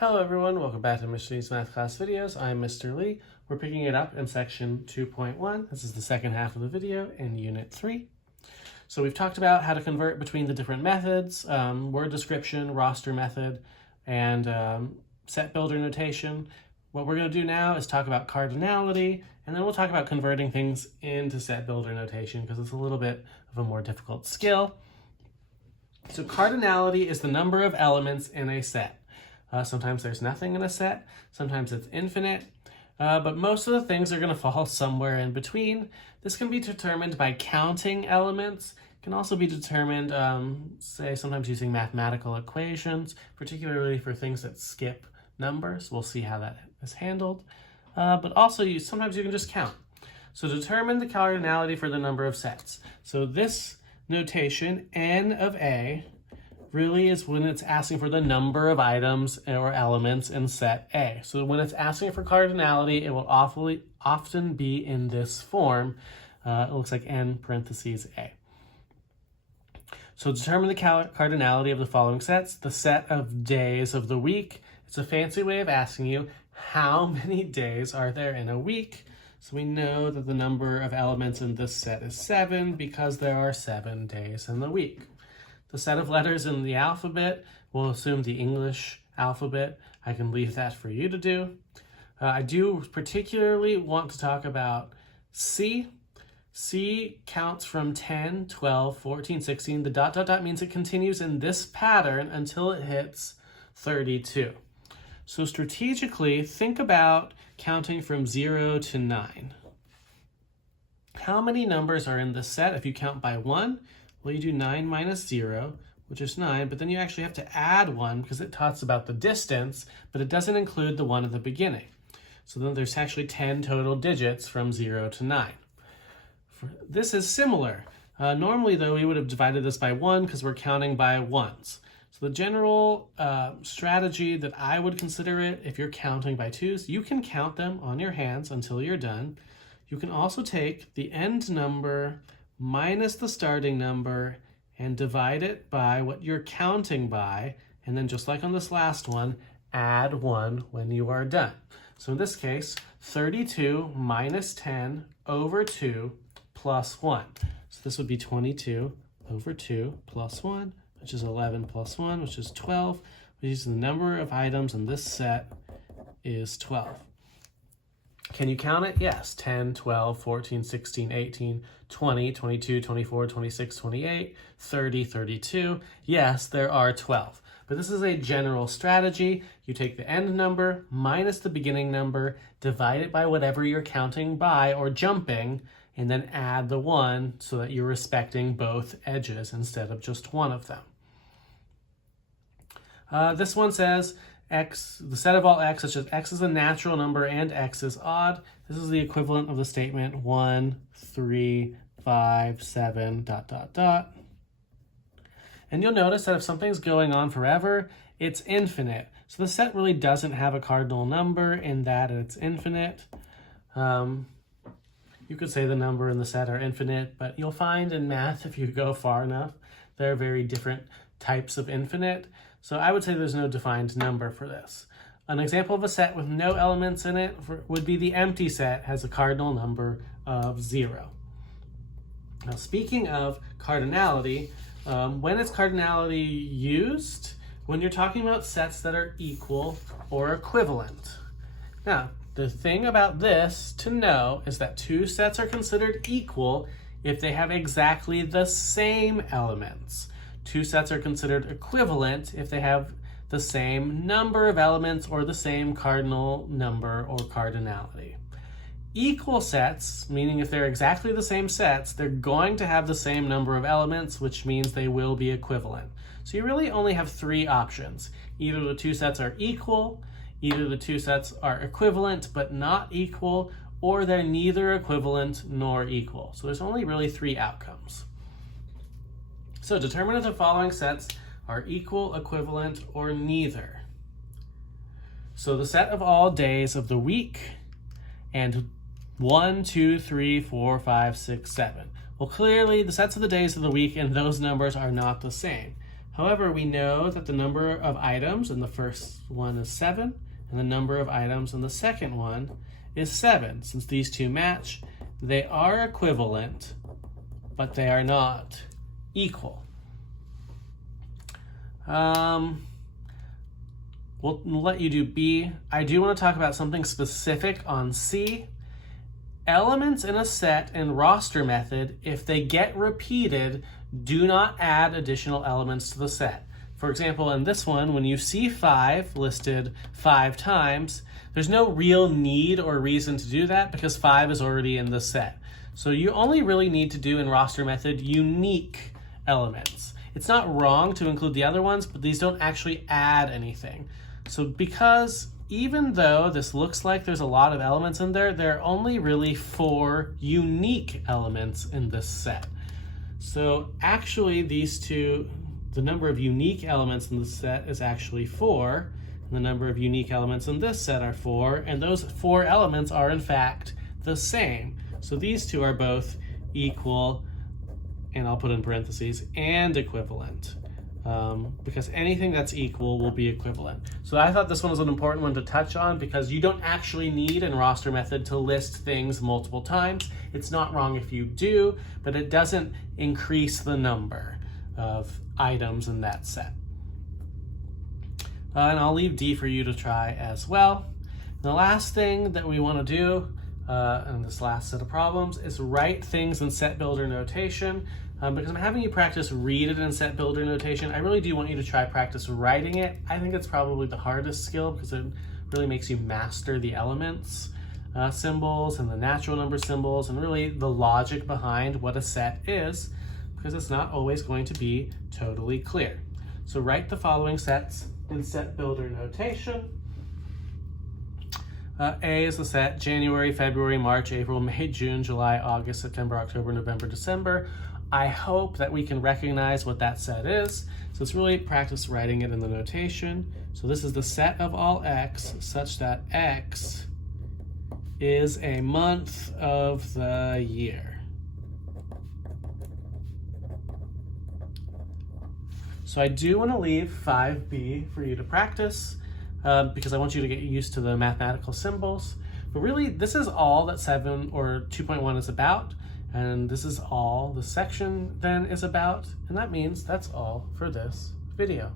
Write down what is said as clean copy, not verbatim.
Hello everyone, welcome back to Mr. Lee's Math Class Videos. I'm Mr. Lee. We're picking it up in section 2.1. This is the second half of the video in Unit 3. So we've talked about how to convert between the different methods, word description, roster method, and set builder notation. What we're going to do now is talk about cardinality, and then we'll talk about converting things into set builder notation because it's a little bit of a more difficult skill. So cardinality is the number of elements in a set. Sometimes there's nothing in a set, sometimes it's infinite, but most of the things are going to fall somewhere in between. This can be determined by counting elements. It can also be determined, say, sometimes using mathematical equations, particularly for things that skip numbers. We'll see how that is handled. But also, sometimes you can just count. So determine the cardinality for the number of sets. So this notation, n of a, really is when it's asking for the number of items or elements in set A. So when it's asking for cardinality, it will often be in this form. It looks like n parentheses A. So determine the cardinality of the following sets. The set of days of the week. It's a fancy way of asking you how many days are there in a week. So we know that the number of elements in this set is 7 because there are 7 days in the week. The set of letters in the alphabet, we'll assume the English alphabet. I can leave that for you to do. I do particularly want to talk about C. C counts from 10, 12, 14, 16. The ... means it continues in this pattern until it hits 32. So strategically, think about counting from 0 to 9. How many numbers are in this set if you count by 1? Well, you do 9 minus 0, which is 9, but then you actually have to add 1 because it talks about the distance, but it doesn't include the 1 at the beginning. So then there's actually 10 total digits from 0 to 9. This is similar. Normally, though, we would have divided this by 1 because we're counting by ones. So the general strategy that I would consider it, if you're counting by 2s, you can count them on your hands until you're done. You can also take the end number minus the starting number and divide it by what you're counting by, and then just like on this last one, add 1 when you are done. So in this case, 32 minus 10 over 2 plus 1. So this would be 22 over 2 plus 1, which is 11 plus 1, which is 12, which is the number of items in this set is 12. Can you count it? Yes. 10, 12, 14, 16, 18, 20, 22, 24, 26, 28, 30, 32. Yes, there are 12. But this is a general strategy. You take the end number minus the beginning number, divide it by whatever you're counting by or jumping, and then add the 1 so that you're respecting both edges instead of just one of them. This one says x, the set of all x, such as x is a natural number and x is odd. This is the equivalent of the statement 1, 3, 5, 7, ... And you'll notice that if something's going on forever, it's infinite. So the set really doesn't have a cardinal number in that it's infinite. You could say the number and the set are infinite, but you'll find in math, if you go far enough, there are very different types of infinite. So I would say there's no defined number for this. An example of a set with no elements in it would be the empty set, has a cardinal number of 0. Now, speaking of cardinality, when is cardinality used? When you're talking about sets that are equal or equivalent. Now, the thing about this to know is that 2 sets are considered equal if they have exactly the same elements. 2 sets are considered equivalent if they have the same number of elements or the same cardinal number or cardinality. Equal sets, meaning if they're exactly the same sets, they're going to have the same number of elements, which means they will be equivalent. So you really only have 3 options. Either the 2 sets are equal, either the 2 sets are equivalent but not equal, or they're neither equivalent nor equal. So there's only really 3 outcomes. So determine if the following sets are equal, equivalent, or neither. So the set of all days of the week and 1, 2, 3, 4, 5, 6, 7. Well, clearly the sets of the days of the week and those numbers are not the same. However, we know that the number of items in the first one is 7, and the number of items in the second one is 7. Since these two match, they are equivalent, but they are not equal. We'll let you do B. I do want to talk about something specific on C. Elements in a set in roster method, if they get repeated, do not add additional elements to the set. For example, in this one, when you see 5 listed 5 times, there's no real need or reason to do that because 5 is already in the set. So you only really need to do in roster method unique elements. It's not wrong to include the other ones, but these don't actually add anything. So because even though this looks like there's a lot of elements in there, there are only really 4 unique elements in this set. So actually these two, the number of unique elements in the set is actually 4, and the number of unique elements in this set are 4, and those 4 elements are in fact the same. So these two are both equal, and I'll put in parentheses, and equivalent. Because anything that's equal will be equivalent. So I thought this one was an important one to touch on because you don't actually need in roster method to list things multiple times. It's not wrong if you do, but it doesn't increase the number of items in that set. And I'll leave D for you to try as well. The last thing that we want to do in this last set of problems is write things in set builder notation. Because I'm having you practice read it in set builder notation, I really do want you to try practice writing it. I think it's probably the hardest skill because it really makes you master the elements symbols and the natural number symbols and really the logic behind what a set is, because it's not always going to be totally clear. So write the following sets in set builder notation. A is the set January, February, March, April, May, June, July, August, September, October, November, December. I hope that we can recognize what that set is. So let's really practice writing it in the notation. So this is the set of all X such that X is a month of the year. So I do want to leave 5B for you to practice because I want you to get used to the mathematical symbols. But really, this is all that 7 or 2.1 is about. And this is all the section then is about, and that means that's all for this video.